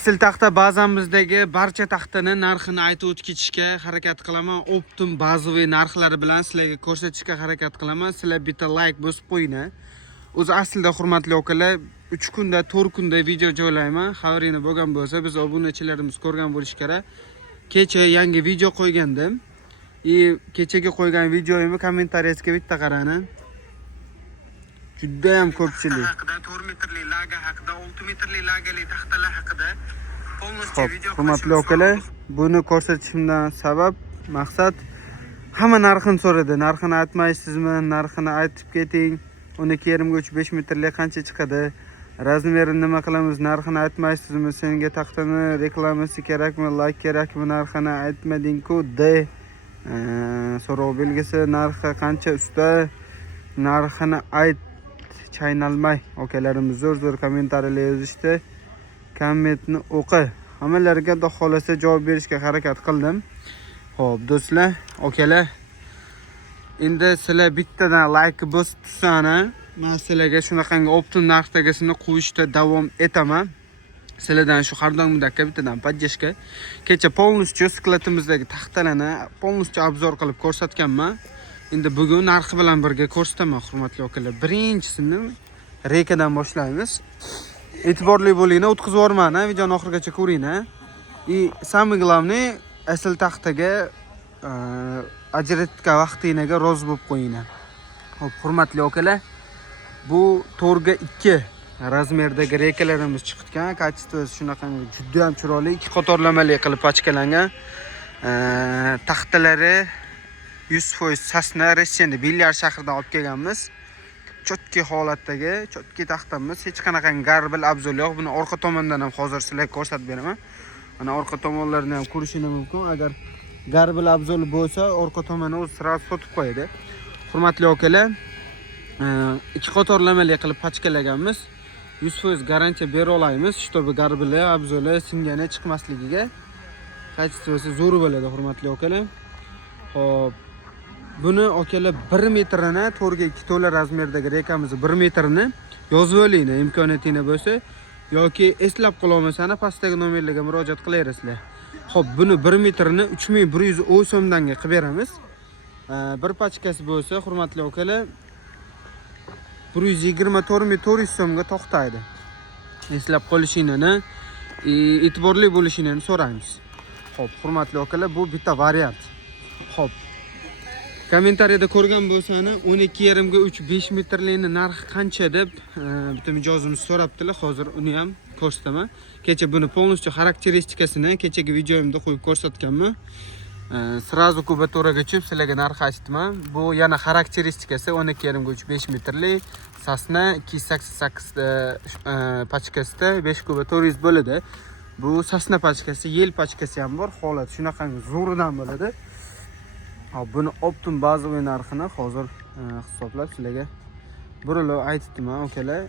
Asl taxta bazamizdagi barcha taxtani narxini aytib o'tib ketishga harakat qilaman. Optim bazaviy narxlari bilan sizlarga ko'rsatishga harakat qilaman. Sizlar bitta like bosib qo'ying. O'zi aslida hurmatli akalar 3 kunda, 4 kunda video joylayman. Xabaringiz bo'lgan bo'lsa, biz obunachilarimiz ko'rgan bo'lish kerak. Kecha yangi video qo'ygandim. Kechaga qo'ygan videoyimni kommentariyasiga bitta qarang. Juda ham ko'pchilik haqida, 4 metrli laga haqida, 6 metrli lagali taxtalar haqida polностью hurmatli akalar, buni ko'rsatishimdan sabab, maqsad hamma narxini so'radi. Narxini aytmaysizmi? Narxini aytib keting. 12,5 metrli qancha chiqadi? Razmerini nima qilamiz? Narxini aytmaysizmi? Senga taxtani reklamasi kerakmi? Like kerakmi? Narxini aytmading-ku de. So'rov belgisi, narxi qancha usta? Narxini ayt. Chaynalmay akalarimiz zo'r kommentariyalar yozishdi. Kommentni o'qi. Hammalariga xudo xolasa javob berishga harakat qildim. Xo'p, do'stlar, akalar, endi sizlar bittadan like bosib tursana, men sizlarga shunaqangi optim narxdagisini qo'yishda davom etaman. Sizlardan shu har doimdagi bittadan podдержка. Kecha polностью sklatimizdagi taxtalarni polностью obzor qilib ko'rsatganman. Endi bugun narxi bilan birga ko'rsataman, hurmatli akalar. Birinchisini rekadan boshlaymiz. E'tiborli bo'ling, o'tkazib yubormang, videoni oxirigacha ko'ring. Самое главное, asl taxtaga ajratga vaqtinaga rozi bo'lib qo'ying. Xo'p, hurmatli akalar, bu 4 ga 2 razmerdagi rekalarimiz chiqgan. Kачествоsi shunaqangi juda ham chiroyli, ikki qatorlamali qilib pachkalangan. Taxtalari 100% sasna Rossiyada Bilyar shahridan olib kelganmiz. Chotki holatdagi, chotki taxtamiz, hech qanaqangi garbil abzul yo'q. Buni orqa tomondan ham hozir sizlarga ko'rsatib beraman. Mana orqa tomonlarini ham ko'rishingiz mumkin. Agar garbil abzul bo'lsa, orqa tomoni o'zi sirab sotib qo'yadi. Hurmatli akalar, ikki qatorlamali qilib pachkalaganmiz. 100% garantiya bera olamiz, чтобы garbili abzuli singani chiqmasligiga. Kачествоsi zo'r bo'ladi, hurmatli akalar. Xo'p, buni akalar 1 metrini 4 ga 2 to'la razmerdagi rekamizni 1 metrini yozib oling, imkoniyatingiz bo'lsa, yoki eslab qololmasangiz pastdagi nomerlarga murojaat qilaverasizlar. Xo'p, buni 1 metrini 3110 so'mdan qilib beramiz. Bir pachkasi bo'lsa, hurmatli akalar, 124,400 so'mga to'xtaydi. Eslab qolishingizni, e'tiborli bo'lishingizni so'raymiz. Xo'p, hurmatli akalar, bu bitta variant. Xo'p, kommentariyada ko'rgan bo'lsangiz 12,5 ga 5 metrlikni narxi qancha deb bitta mijozimiz so'rabdilar. Hozir uni ham ko'rsataman. Kecha buni polностью xarakteristikasini kechagi videoyimda qo'yib ko'rsatganman. Сразу kubatoraga tushib sizlarga narx aytdim. Bu yana xarakteristikasi 12,5 ga 5 metrlik sasna 288 pachkasida 5 kubatoriz bo'ladi. Bu sasna pachkasi, yel pachkasi ham bor. Holat shunaqangi zo'ridan bo'ladi. Hop, buni optim bazaviy narxini hozir hisoblab sizlarga burilib aytdim, akalar.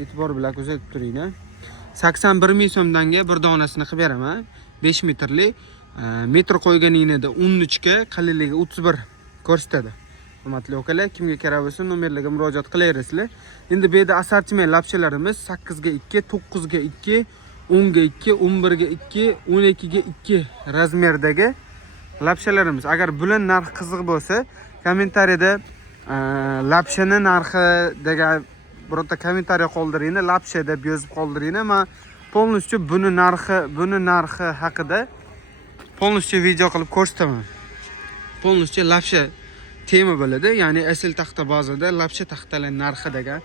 E'tibor bilan kuzatib turinglar. 81 ming so'mdanga bir donasini qilib beraman. 5 metrli. Metr qo'yganingizda 13 ga, qalinligi 31 ko'rsatadi. Hurmatli akalar, kimga kerak bo'lsa nomerlarga murojaat qilaverasizlar. Endi bu yerda assortiment lapchalarimiz 8 ga 2, 9 ga 2, 10 ga 2, 11 ga 2, 12 ga 2 razmerdagi lapchalarimiz. Agar bular narx qiziq bo'lsa, kommentariyada lapshani narxi degan birorta kommentariya qoldiringlar, lapsha deb yozib qoldiringlar. Men polностью buni narxi haqida polностью video qilib ko'rsataman. Polностью lapsha tema bo'ladi, ya'ni asl taxta bazada lapsha taxtalar narxi degan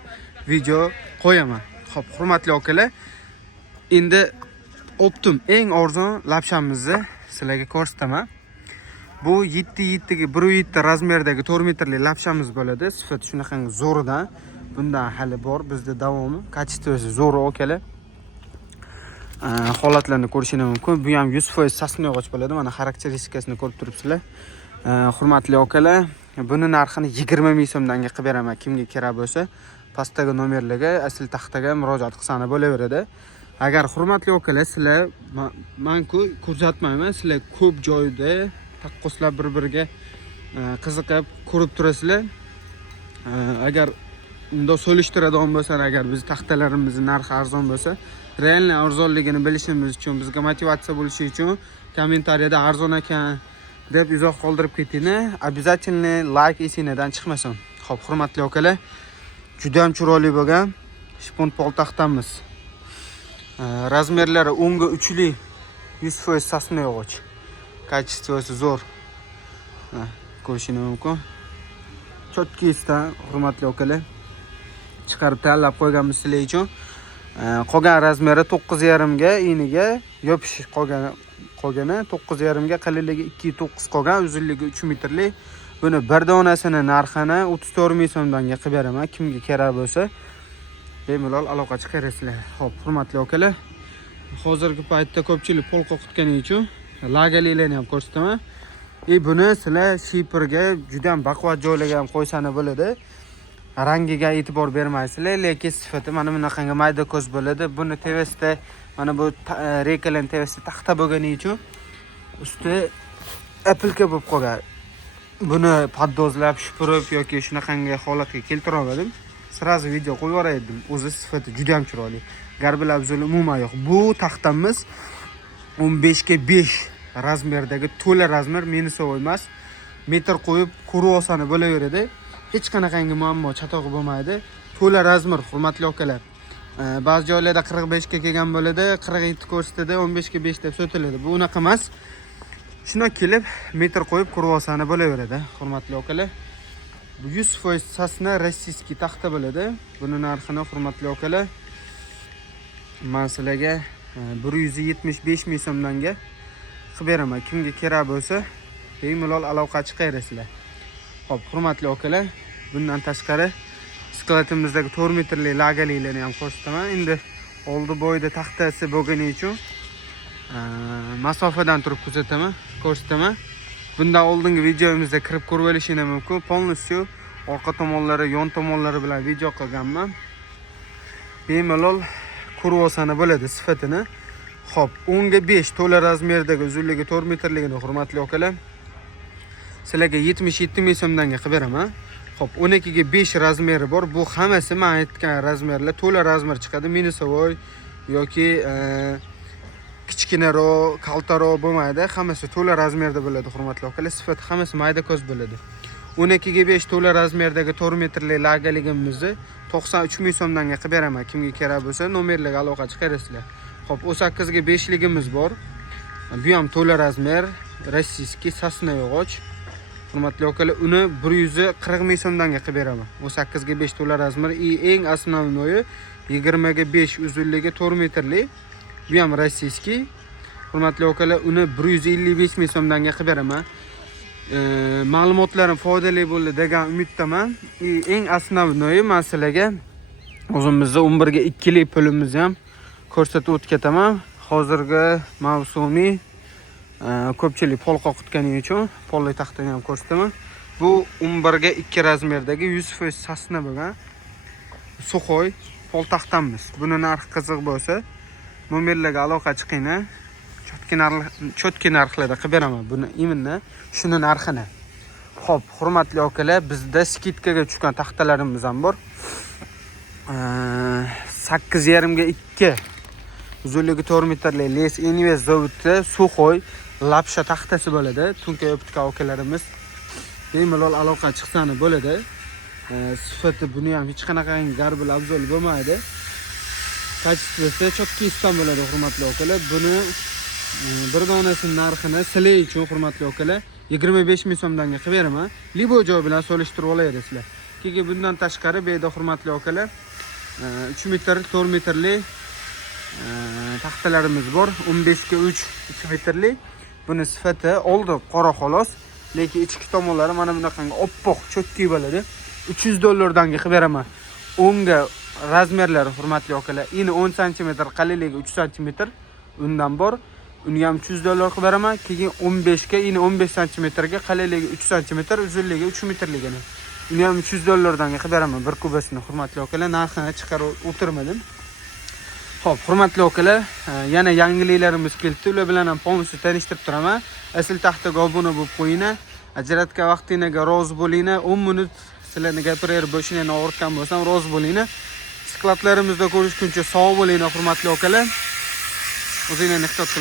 video qo'yaman. Xo'p, hurmatli akalar, endi optim eng arzon lapshamizni sizlarga ko'rsataman. Bu 7 ga 1.7 razmerdagi 4 metrli lapshamiz bo'ladi. Sifati shunaqangi zo'ridan. Bundan hali bor bizda davomi. Kачествоsi zo'r akalar. Holatlarni ko'rishingiz mumkin. Bu ham 100% sasna yog'och bo'ladi. Mana xarakteristikasini ko'rib turibsizlar. Hurmatli akalar, buni narxini 20 ming so'mdan qilib beraman. Kimga kerak bo'lsa, pastdagi nomerlarga, asl taxtaga murojaat qilsangiz bo'laveradi. Agar hurmatli akalar, sizlar men-ku ko'rsatmayman, sizlar ko'p joyda taqqoslab bir-biriga qiziqib ko'rib turasizlar. Agar unda solishtiradigan bo'lsa, agar biz taxtalarimizning narxi arzon bo'lsa, realni arzonligini bilishimiz uchun, bizga motivatsiya bo'lishi uchun kommentariyada arzon ekan deb izoh qoldirib ketinglar. Обязательно like esingizdan chiqmasin. Xo'p, hurmatli akalar, juda ham chiroyli bo'lgan shpon poytaxtamiz. Razmerlari 10 ga 3li 100% sasna yog'och. Kачествоsi zo'r. Ko'rishingiz mumkin. Chotkisdan hurmatli akalar chiqarib tanlab qo'yganmiz sizlar uchun. Qolgan razmeri 9.5 ga iniga yopish qolgani 9.5 ga qalinligi 2.9 qolgan, uzunligi 3 metrlik. Buni bir donasini narxini 34 ming so'mdan qilib beraman. Kimga kerak bo'lsa bemalol aloqa chiqarasizlar. Xo'p, hurmatli akalar, hozirgi paytda ko'pchilik pol qo'qitgani uchun lagalilarni ham ko'rsataman. Buni sizlar shiperga juda ham baquvvat joylarga ham qo'ysangiz bo'ladi. Rangiga e'tibor bermaysizlar, lekin sifati mana bunaqangi mayda ko'z bo'ladi. Buni tevasida mana bu rekalan tevasida taxta bo'lgani uchun usti apilka bo'lib qolgan. Buni paddozlab, shupurib yoki shunaqangi holatga keltira olmadim. Sirazi video qo'yib yuboraydim. O'zi sifati juda ham chiroyli. Garbilar bizlar umuman yo'q. Bu taxtamiz 15 ga 5 razmerdagi to'la razmer, minisovoy emas. Metr qo'yib kurvosani bo'laveradi. Hech qanaqangi muammo, chatog'i bo'lmaydi. To'la razmer, hurmatli akalar. Ba'zi joylarda 45 ga kelgan bo'ladi, 47 ko'rsatadi, 15 ga 5 deb sotiladi. Bu unaqa emas. Shuna kelib metr qo'yib kurvosani bo'laveradi, hurmatli akalar. Bu 100% sasna rossiyskiy taxta bo'ladi. Buni narxini hurmatli akalar men sizlarga 175 ming so'mdanga qilib beraman. Kimga kerak bo'lsa bemalol aloqa chiqarasizlar. Xo'p, hurmatli akalar, bundan tashqari skladimizdagi 4 metrlik lagalilarni ham ko'rsataman. Endi oldi bo'yida taxtasi bo'lgani uchun masofadan turib ko'rsataman. Bundan oldingi videomizda kirib ko'rib olishingiz mumkin. Polностью orqa tomonlari, yon tomonlari bilan video qilganman. Bemalol kurvosani bo'ladi sifatini. Xo'p, 10 ga 5 to'la razmerdagi uzunligi 4 metrligini hurmatli akalar sizlarga 77 ming so'mdan qilib beraman. Xo'p, 12 ga 5 razmeri bor. Bu hammasi men aytgan razmerlar, to'la razmer chiqadi. Minisovoy yoki kichkinaroq, kaltaroq bo'lmaydi. Hammasi to'la razmerda bo'ladi, hurmatli akalar. Sifati hammasi mayda ko'z bo'ladi. 12 ga 5 to'la razmerdagi 4 metrlik lagaligimizni 93 ming so'mdan qilib beraman. Kimga kerak bo'lsa nomerlarga aloqa chiqarasizlar. Xo'p, 18 ga 5 ligimiz bor. Bu ham to'la razmer, rossiyskiy sasna yog'och. Hurmatli akalar, uni 140 ming so'mdan qilib beraman. 18 ga 5 to'la razmer, eng основной 20 ga 5 uzunligi 4 metrlik. Bu ham rossiyskiy. Hurmatli akalar, uni 155 ming so'mdan qilib beraman. Ma'lumotlarim foydali bo'ldi degan umiddaman. Eng основной men sizlarga o'zimizda 11 ga 2 lik pulimizni ham ko'rsatib o'tkaman. Hozirgi mavsumiy ko'pchilik pol qoqitgani uchun polli taxtani ham ko'rsataman. Bu 11 ga 2 razmerdagi 100% sasna bo'lgan Suxoy pol taxtamiz. Buni narxi qiziq bo'lsa, nomerlarga aloqa chiqinglar. Chotki narxlarda qilib beraman buni imminni, shuni narxini. Xo'p, hurmatli akalar, bizda skidkaga tushgan taxtalarimiz ham bor. 8.5 ga 2 uzunligi 4 metrlik Les Invest zavodda Suxoy lapsha taxtasi bo'ladi. Tunka optika akalarimiz bemalol aloqa chiqsani bo'ladi. Sifati buni ham hech qanaqangi garbil afzal bo'lmaydi. Kачествоsi chotkisdan bo'ladi, hurmatli akalar. Buni bir donasining narxini sizlar uchun, hurmatli akalar, 25 ming so'mdan qilib beraman. Libo joy bilan solishtirib olasizlar. Keyin bundan tashqari bu yerda hurmatli akalar 3 metr, 4 metrli taxtalarimiz bor. 15 ga 3 2 metrli. Buni sifati oldi qora xolos, lekin ichki tomonlari mana bunaqangi oppoq cho'tki bo'ladi. $300 qilib beraman. 10 ga razmerlari hurmatli akalar, ini 10 cm, qalinligi 3 cm undan bor. Unga ham $300 qilib beraman. Keyin 15 ga, ini 15 cm ga, qalinligi 3 cm, uzunligi 3 metrligini. Unga ham $300 qilib beraman bir kubasini, hurmatli akalar. Narxini chiqarib o'tirmadim. Xo'p, hurmatli akalar, yana yangiliklarimiz keldi. Ular bilan ham polностью tanishtirib turaman. Asl taxtaga obuna bo'lib qo'yinglar. Ajratgan vaqtingizga rozi bo'linglar. 10 minut sizlarni gapirib bo'shini og'ritgan bo'lsam rozi bo'linglar. shokladlarimizda ko'rishguncha sog' bo'linglar hurmatli akalar. O'zinglarni ehtiyot qiling.